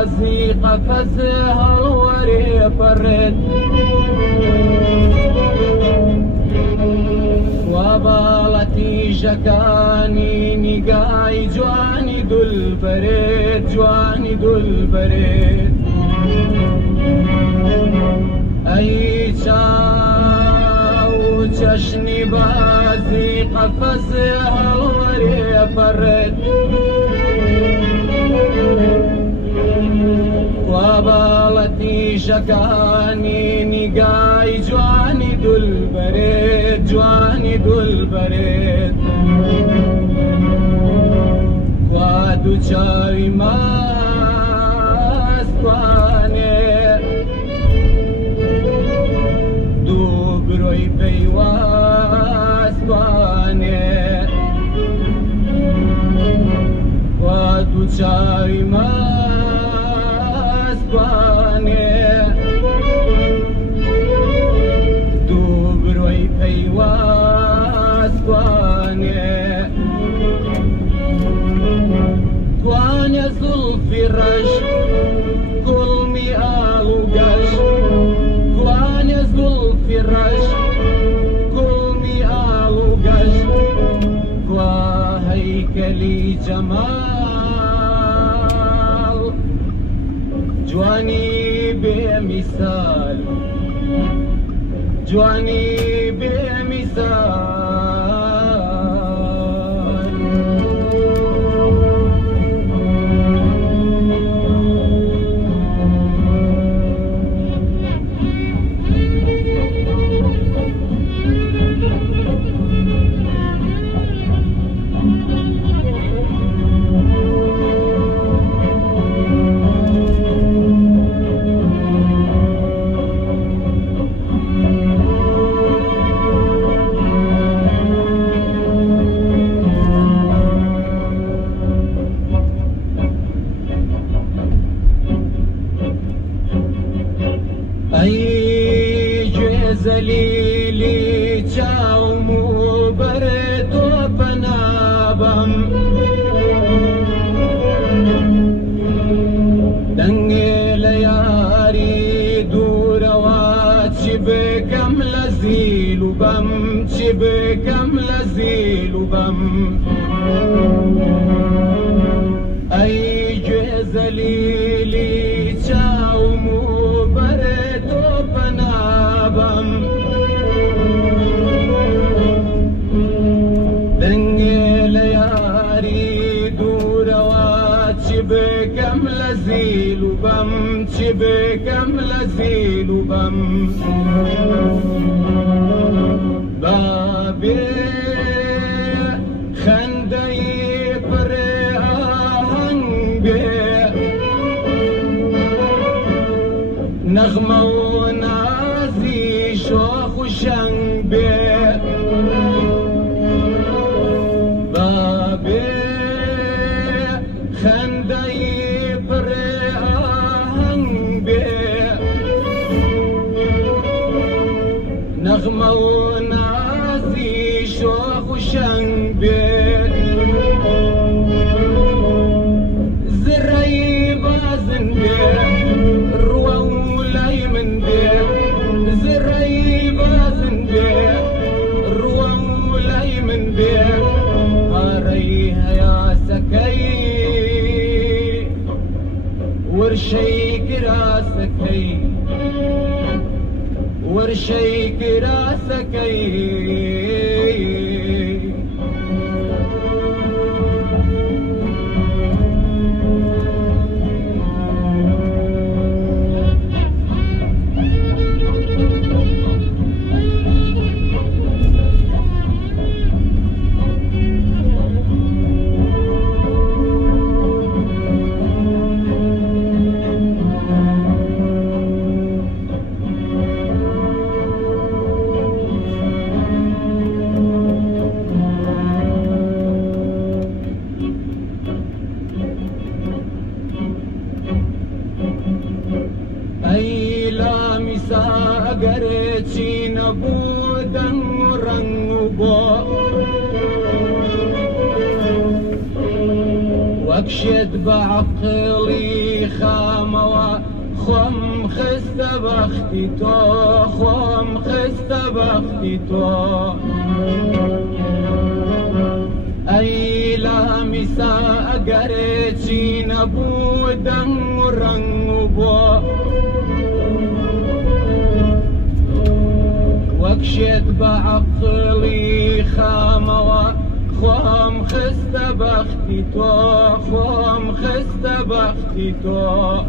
بازي قفزها الوري فرد وبالتي شكاني نقاي جواني دول بريد جواني دول بريد أي تشاو تشني بازي قفزها الوري فرد وبالتي شكاني نقاي جواني دول بريد جواني دول بريد وادو جاي ما اسواني دو بروي بيواس واني وادو جاي ما دوبروي بيواس تواني تواني زلفي رش كل مئال وقش تواني زلفي رش كل مئال وقش وهيكلي جمال جواني بمثال جواني بمثال أي جزليلي تشاومو بريتو بنابم دنگي لياري دوروات شبكم لزيل وبم شبكم لزيل وبم أي جزليلي تشاومو بكم لزيل وبم بكم لزيل وبم بابي خندي بريان بي نغمة ونازي شوخ وشنبي بابي خندي بريان بي نغمة ونازي شوخ وشنبي زرعي بازن بي روى ولاي من بي زرعي بازن بي روى ولاي من بي هاريها يا سكي ورشيك راسكي ورشيك راسكي أي لامسا أقرتي نبودا ورنبو واكشد بعقلي خا خم خست بختی تو خم خست بختی تو ای لامیسا اگر چی نبودن رنگ با وكشت بعقلي خاموا خوام خست بختي تو خوام خست بختي تو